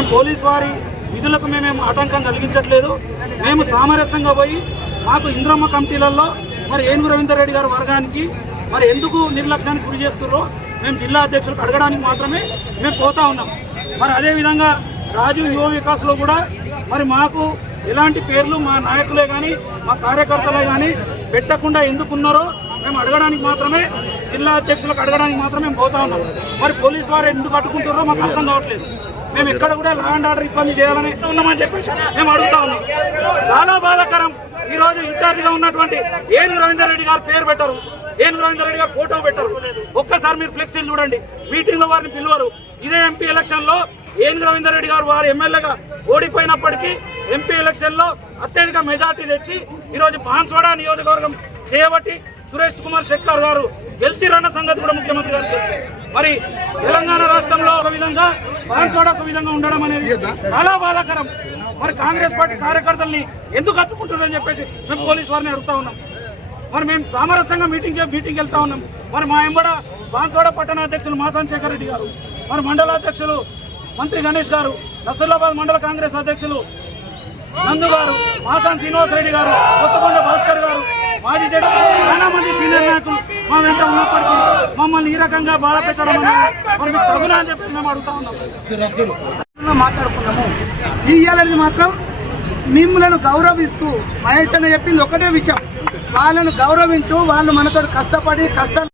మేము పోలీస్ వారి విధులకు మేము ఆటంకం కలిగించట్లేదు. మేము సామరస్యంగా పోయి మాకు ఇంద్రమ్మ కమిటీలలో మరి ఏనుగు రవీందర్ రెడ్డి గారి వర్గానికి మరి ఎందుకు నిర్లక్ష్యానికి గురి చేస్తున్నారో మేము జిల్లా అధ్యక్షులకు అడగడానికి మాత్రమే మేము పోతా ఉన్నాం. మరి అదేవిధంగా రాజీవ్ యువ వికాస్లో కూడా మరి మాకు ఎలాంటి పేర్లు మా నాయకులే కానీ మా కార్యకర్తలే కానీ పెట్టకుండా ఎందుకున్నారో మేము అడగడానికి మాత్రమే జిల్లా అధ్యక్షులకు అడగడానికి మాత్రమే మేము పోతా ఉన్నాం. మరి పోలీస్ వారు ఎందుకు అడ్డుకుంటారో మాకు అర్థం కావట్లేదు. మేము ఎక్కడ కూడా లా అండ్ ఆర్డర్ ఇబ్బంది చేయాలని ఉన్నామని చెప్పేసి మేము అడుగుతా ఉన్నాం. చాలా బాధాకరం. ఈ రోజు ఇన్ఛార్జిగా ఉన్నటువంటి ఏను రవీందర్ రెడ్డి గారు పేరు పెట్టరు. ఏను రవీందర్ రెడ్డి గారు ఫోటో పెట్టరు. ఒక్కసారి మీరు ఫ్లెక్సీలు చూడండి. మీటింగ్లో వారిని పిలువరు. ఇదే ఎంపీ ఎలక్షన్లో ఏను రవీందర్ రెడ్డి గారు వారు ఎమ్మెల్యేగా ఓడిపోయినప్పటికీ ఎంపీ ఎలక్షన్లో అత్యధిక మెజార్టీ తెచ్చి ఈరోజు బాన్స్వాడ నియోజకవర్గం చేయబట్టి సురేష్ కుమార్ షెట్కర్ గారు గెలిచి రన్న సంగతి కూడా ముఖ్యమంత్రి గారు మరి తెలంగాణ రాష్ట్రంలో ఒక విధంగా బాన్స్వాడ ఒక విధంగా ఉండడం అనేది చాలా బాధాకరం. మరి కాంగ్రెస్ పార్టీ కార్యకర్తల్ని ఎందుకు అత్తుకుంటున్నారని చెప్పేసి మేము పోలీస్ వారిని అడుగుతా ఉన్నాం. మరి మేము సామరస్యంగా మీటింగ్ మీటింగ్ వెళ్తా ఉన్నాం. మరి మా ఎంబడ బాన్సోడ పట్టణ అధ్యక్షులు మాతాన్ శేఖర్ రెడ్డి గారు మరి మండల అధ్యక్షులు మంత్రి గణేష్ గారు నసర్లాబాద్ మండల కాంగ్రెస్ అధ్యక్షులు నందు గారు మాసాన్ శ్రీనివాస్ రెడ్డి గారు కొత్తకొండ మమ్మల్ని ఈ రకంగా బాధ పెట్టడం మీకు తగునా అని చెప్పి మేము అడుగుతా ఉన్నాం. మాట్లాడుకున్నాము. ఈ ఇయ్యాలనేది మాత్రం మిమ్మల్ని గౌరవిస్తూ మహేష్ అన్న చెప్పింది ఒకటే విషయం. వాళ్ళను గౌరవించు వాళ్ళు మనతో కష్టపడి కష్టం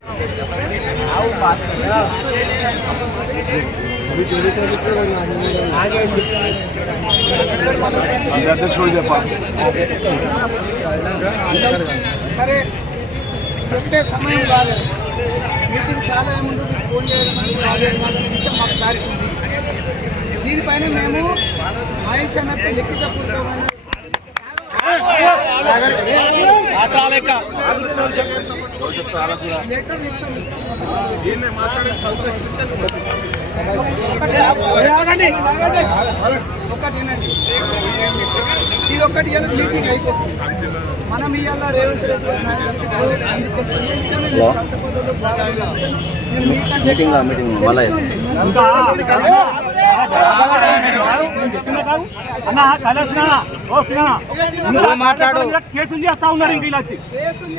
సరే. చెప్పే సమయం కాలేదు మీటింగ్ చాలా ఏముంది మీకు ఫోన్ చేయడం రాలేదు విషయం మాకు ఉంది. దీనిపైన మేము మహేష్ అన్నట్టు లెటర్ ఇస్తాం ఒకటి ఇది ఒకటి మీటింగ్ అయిపోతుంది. మనం ఇవాళ రేవంత్ రెడ్డి మీకంటే అన్న కలిసిన మాట్లాడు కేసులు చేస్తా ఉన్నారు ఇంటికి వచ్చి కేసులు